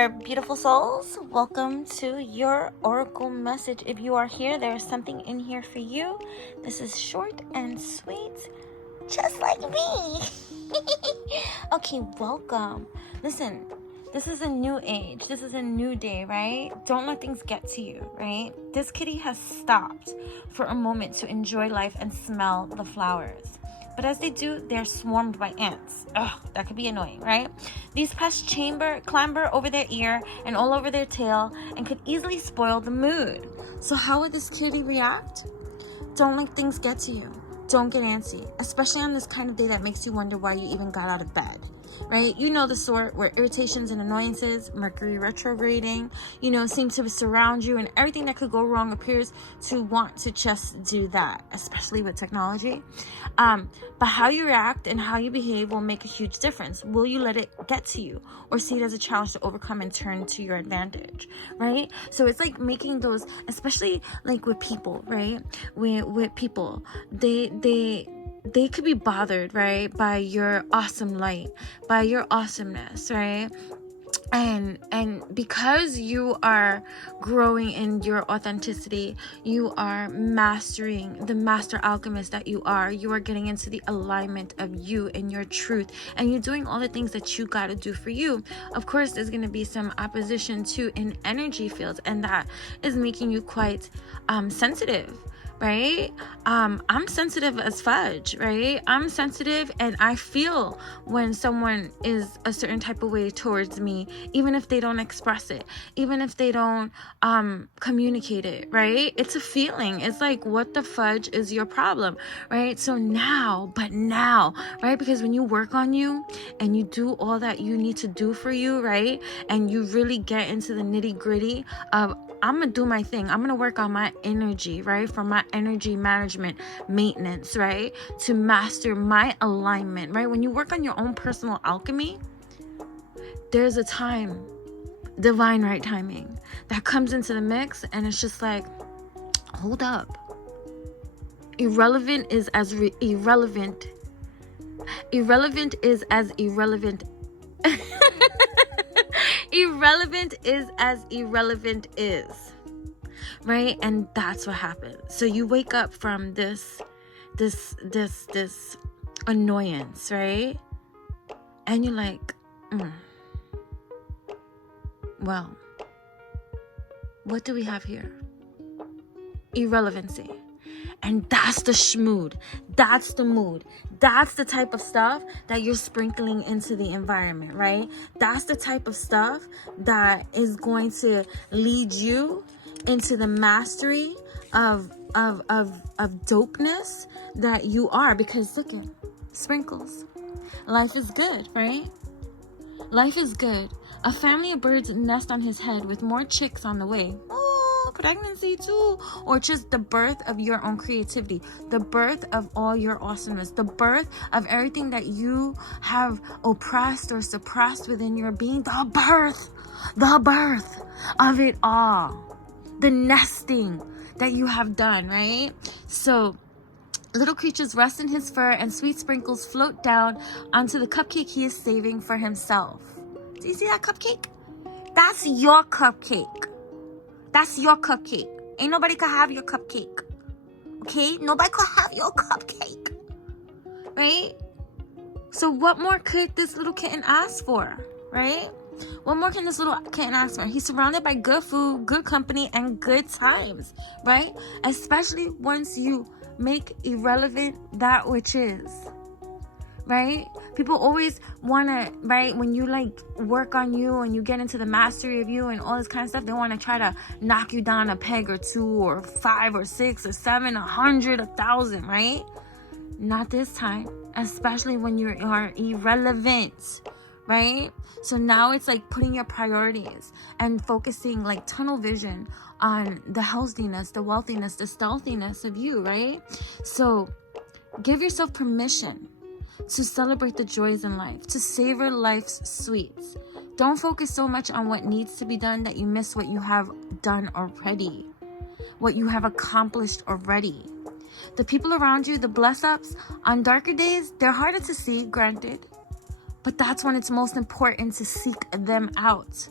there, beautiful souls. Welcome to your oracle message. If you are here, there's something in here for you. This is short and sweet, just like me. Okay, welcome. Listen, this is a new age. This is a new day, right? Don't let things get to you, right? This kitty has stopped for a moment to enjoy life and smell the flowers. But as they do, they're swarmed by ants. Ugh, that could be annoying, right? These pests clamber over their ear and all over their tail and could easily spoil the mood. So how would this kitty react? Don't let things get to you. Don't get antsy, especially on this kind of day that makes you wonder why you even got out of bed. Right? You know the sort where irritations and annoyances, Mercury retrograding, seem to surround you, and everything that could go wrong appears to want to just do that, especially with technology. But how you react and how you behave will make a huge difference. Will you let it get to you or see it as a challenge to overcome and turn to your advantage, right? So it's like making those, especially like with people, right? With people, they could be bothered, right, by your awesome light, by your awesomeness, right? And because you are growing in your authenticity, you are mastering the master alchemist that you are getting into the alignment of you and your truth, and you're doing all the things that you got to do for you. Of course, there's going to be some opposition to in energy fields, and that is making you quite sensitive, right? I'm sensitive as fudge, right? I'm sensitive, and I feel when someone is a certain type of way towards me, even if they don't express it, even if they don't communicate it, right? It's a feeling. It's like, what the fudge is your problem, right? So now, right? Because when you work on you and you do all that you need to do for you, right? And you really get into the nitty gritty of, I'm going to do my thing. I'm going to work on my energy, right? For my energy management, maintenance, right? To master my alignment, right? When you work on your own personal alchemy, there's a time, divine right timing, that comes into the mix, and it's just like, hold up. Irrelevant is as irrelevant. Irrelevant is as irrelevant. Irrelevant is as irrelevant is, right? And that's what happens. So you wake up from this annoyance, right? And you're like, well, what do we have here? Irrelevancy. And that's the schmood. That's the mood. That's the type of stuff that you're sprinkling into the environment, right? That's the type of stuff that is going to lead you into the mastery of dopeness that you are. Because look at sprinkles. Life is good, right? Life is good. A family of birds nest on his head with more chicks on the way. Pregnancy too, or just the birth of your own creativity, the birth of all your awesomeness, the birth of everything that you have oppressed or suppressed within your being, the birth of it all, the nesting that you have done, right? So little creatures rest in his fur, and sweet sprinkles float down onto the cupcake he is saving for himself. Do you see that cupcake? That's your cupcake. That's your cupcake. Ain't nobody can have your cupcake. Okay? Nobody can have your cupcake. Right? So what more could this little kitten ask for? Right? What more can this little kitten ask for? He's surrounded by good food, good company, and good times. Right? Especially once you make irrelevant that which is. Right? People always want to, right, when you like work on you and you get into the mastery of you and all this kind of stuff, they want to try to knock you down a peg or two or 5 or 6 or 7, 100, 1,000, right? Not this time, especially when you are irrelevant, right? So now it's like putting your priorities and focusing like tunnel vision on the healthiness, the wealthiness, the stealthiness of you, right? So give yourself permission to celebrate the joys in life, to savor life's sweets. Don't focus so much on what needs to be done that you miss what you have done already, what you have accomplished already. The people around you, the bless-ups, on darker days, they're harder to see, granted, but that's when it's most important to seek them out.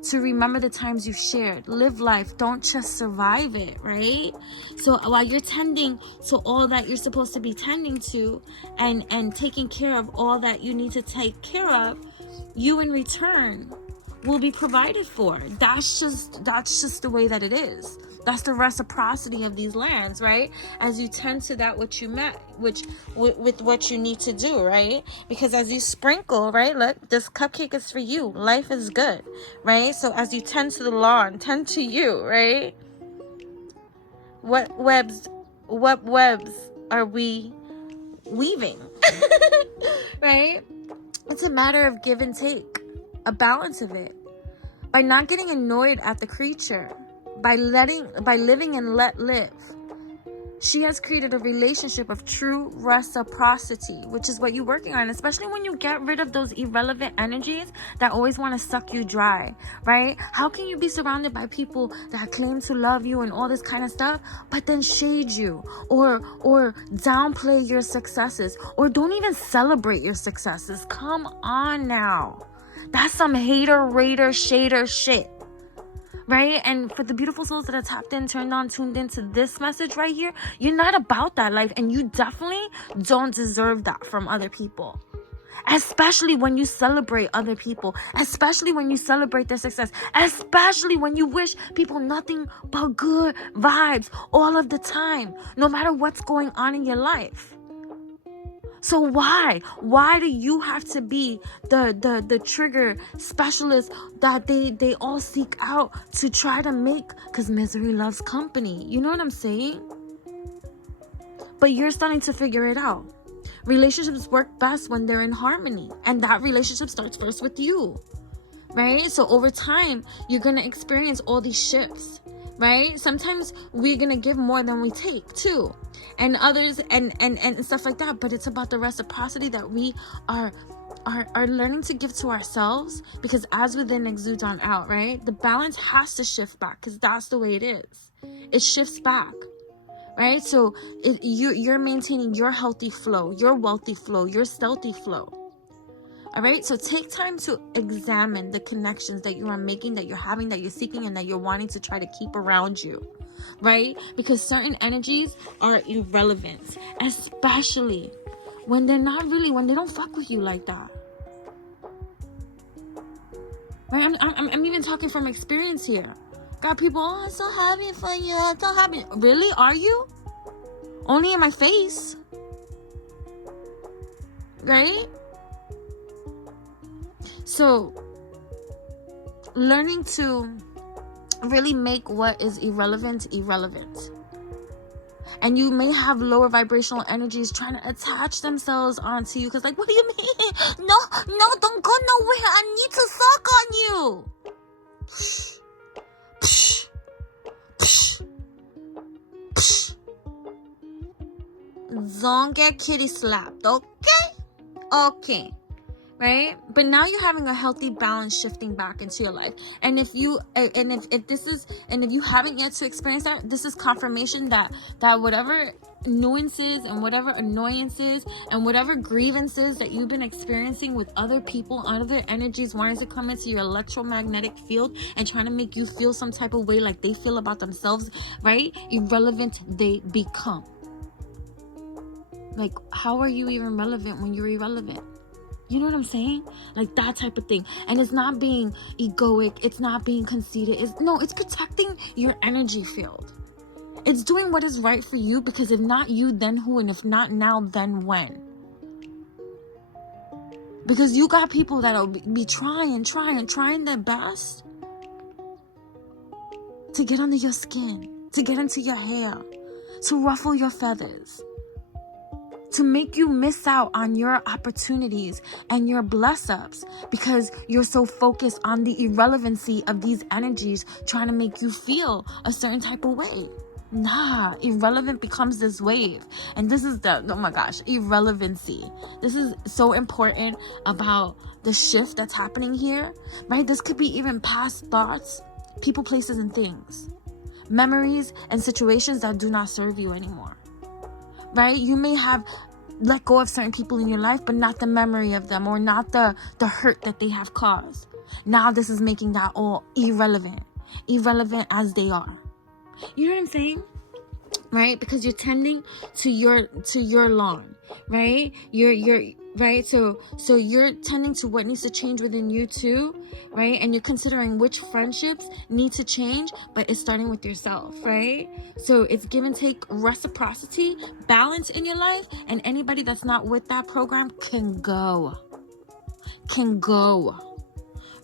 to remember the times you've shared. Live life. Don't just survive it, right? So while you're tending to all that you're supposed to be tending to and taking care of all that you need to take care of, you in return will be provided for. That's just the way that it is. That's the reciprocity of these lands, right? As you tend to that which you met, with what you need to do, right? Because as you sprinkle, right? Look, this cupcake is for you. Life is good, right? So as you tend to the lawn, tend to you, right? What webs are we weaving? Right? It's a matter of give and take, a balance of it. By not getting annoyed at the creature, by living and let live, she has created a relationship of true reciprocity, which is what you're working on, especially when you get rid of those irrelevant energies that always want to suck you dry, right? How can you be surrounded by people that claim to love you and all this kind of stuff, but then shade you or downplay your successes, or don't even celebrate your successes? Come on now. That's some hater, raider, shader shit. Right? And for the beautiful souls that are tapped in, turned on, tuned into this message right here, you're not about that life, and you definitely don't deserve that from other people. Especially when you celebrate other people, especially when you celebrate their success, especially when you wish people nothing but good vibes all of the time, no matter what's going on in your life. So why do you have to be the trigger specialist that they all seek out to try to make? Because misery loves company. You know what I'm saying? But you're starting to figure it out. Relationships work best when they're in harmony, and that relationship starts first with you, right? So over time, you're gonna experience all these shifts, right? Sometimes we're gonna give more than we take too, and others and stuff like that. But it's about the reciprocity that we are learning to give to ourselves, because as within exudes on out, right? The balance has to shift back, because that's the way it is. It shifts back, right? So you're maintaining your healthy flow, your wealthy flow, your stealthy flow. All right, so take time to examine the connections that you are making, that you're having, that you're seeking, and that you're wanting to try to keep around you, right? Because certain energies are irrelevant, especially when they're not really, when they don't fuck with you like that, right? I'm even talking from experience here. Got people, oh, I'm so happy for you, I'm so happy. Really? Are you? Only in my face, right? So, learning to really make what is irrelevant. And you may have lower vibrational energies trying to attach themselves onto you. Because, like, what do you mean? No, don't go nowhere. I need to suck on you. Don't get kitty slapped, okay, right? But now you're having a healthy balance shifting back into your life, and if you haven't yet to experience that, this is confirmation that whatever nuances and whatever annoyances and whatever grievances that you've been experiencing with other people, other energies wanting to come into your electromagnetic field and trying to make you feel some type of way like they feel about themselves, right? Irrelevant they become. Like, how are you even relevant when you're irrelevant? You know what I'm saying? Like, that type of thing. And it's not being egoic. It's not being conceited. It's protecting your energy field. It's doing what is right for you, because if not you, then who? And if not now, then when? Because you got people that'll be trying their best to get under your skin, to get into your hair, to ruffle your feathers, to make you miss out on your opportunities and your bless ups, because you're so focused on the irrelevancy of these energies trying to make you feel a certain type of way. Nah, irrelevant becomes this wave. And this is oh my gosh, irrelevancy. This is so important about the shift that's happening here, right? This could be even past thoughts, people, places, and things, memories and situations that do not serve you anymore. Right? You may have let go of certain people in your life, but not the memory of them, or not the hurt that they have caused. Now this is making that all irrelevant as they are. You know what I'm saying? Right? Because you're tending to your lawn, right? You're right. So you're tending to what needs to change within you too, right? And you're considering which friendships need to change, but it's starting with yourself, right? So it's give and take, reciprocity, balance in your life, and anybody that's not with that program can go.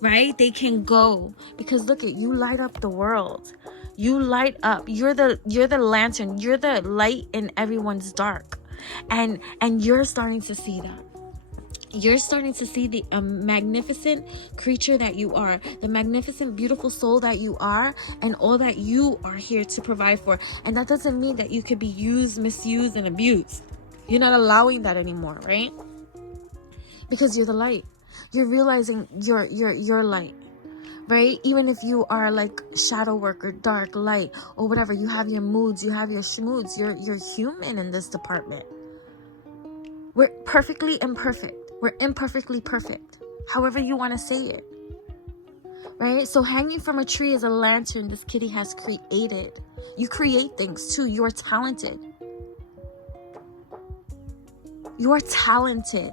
Right? They can go, because look at you, light up the world. You light up. You're the lantern. You're the light in everyone's dark, and you're starting to see that. You're starting to see the magnificent creature that you are, the magnificent, beautiful soul that you are, and all that you are here to provide for. And that doesn't mean that you could be used, misused, and abused. You're not allowing that anymore, right? Because you're the light. You're realizing you're light, right? Even if you are like shadow work or dark, light, or whatever, you have your moods, you have your schmoods. You're human in this department. We're perfectly imperfect. We're imperfectly perfect. However you want to say it, right? So hanging from a tree is a lantern this kitty has created. You create things too. You're talented. You are talented.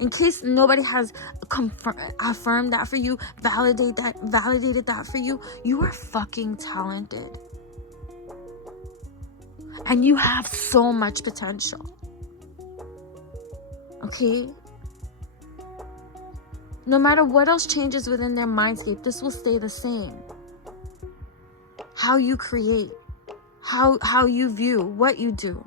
In case nobody has affirmed that for you, validated that for you, you are fucking talented. And you have so much potential. Okay? No matter what else changes within their mindscape, this will stay the same. How you create, how you view, what you do.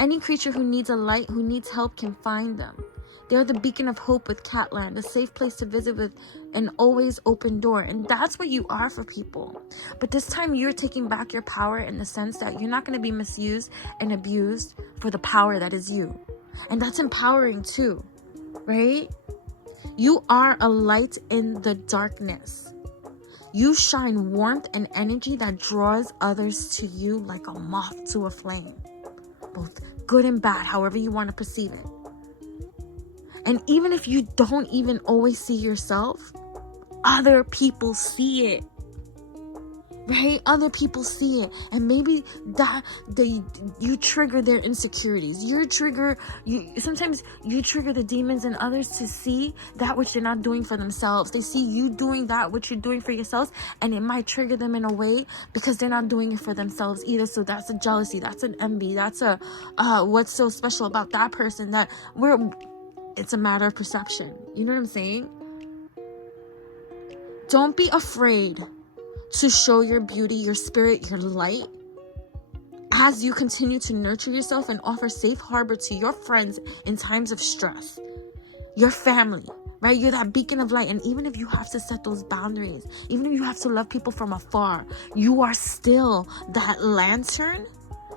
Any creature who needs a light, who needs help, can find them. They're the beacon of hope with Catland, a safe place to visit with an always open door. And that's what you are for people. But this time you're taking back your power in the sense that you're not going to be misused and abused for the power that is you. And that's empowering too, right? You are a light in the darkness. You shine warmth and energy that draws others to you like a moth to a flame. Both good and bad, however you want to perceive it. And even if you don't even always see yourself, other people see it. Right? Other people see it. And maybe you trigger their insecurities. Sometimes you trigger the demons in others to see that which they're not doing for themselves. They see you doing that which you're doing for yourselves, and it might trigger them in a way because they're not doing it for themselves either. So that's a jealousy, that's an envy, that's a what's so special about that person, it's a matter of perception. You know what I'm saying? Don't be afraid to show your beauty, your spirit, your light, as you continue to nurture yourself and offer safe harbor to your friends in times of stress, your family, right? You're that beacon of light. And even if you have to set those boundaries, even if you have to love people from afar, you are still that lantern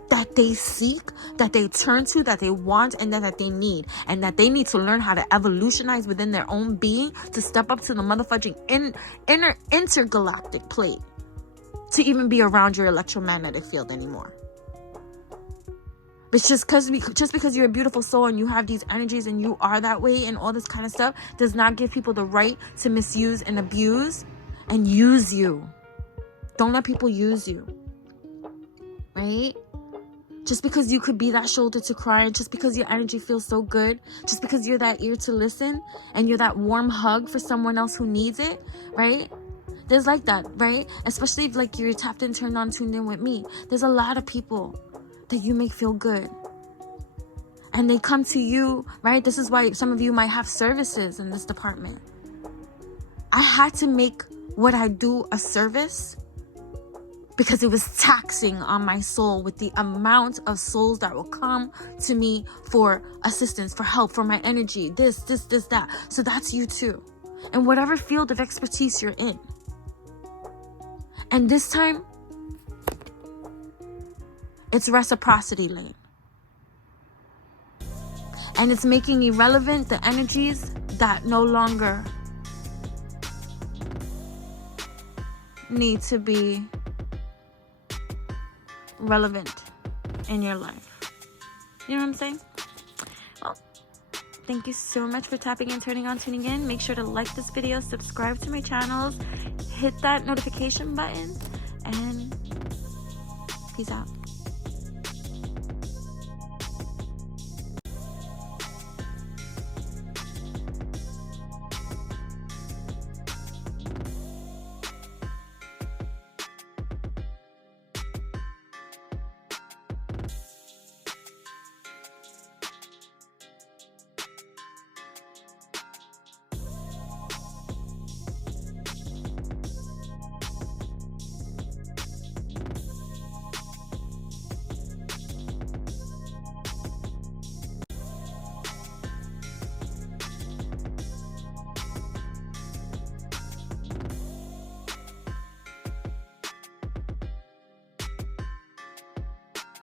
that they seek, that they turn to, that they want, and that they need. And that they need to learn how to evolutionize within their own being to step up to the motherfucking intergalactic plate to even be around your electromagnetic field anymore. But just because you're a beautiful soul and you have these energies and you are that way and all this kind of stuff does not give people the right to misuse and abuse and use you. Don't let people use you. Right? Just because you could be that shoulder to cry, and just because your energy feels so good, just because you're that ear to listen, and you're that warm hug for someone else who needs it, right? There's like that, right? Especially if like you're tapped in, turned on, tuned in with me. There's a lot of people that you make feel good. And they come to you, right? This is why some of you might have services in this department. I had to make what I do a service because it was taxing on my soul with the amount of souls that will come to me for assistance, for help, for my energy, this, that. So that's you too. And whatever field of expertise you're in. And this time, it's reciprocity lane. And it's making irrelevant the energies that no longer need to be relevant in your life. You know what I'm saying? Well, Thank you so much for tapping in, turning on, tuning in. Make sure to like this video, subscribe to my channels, hit that notification button, and peace out.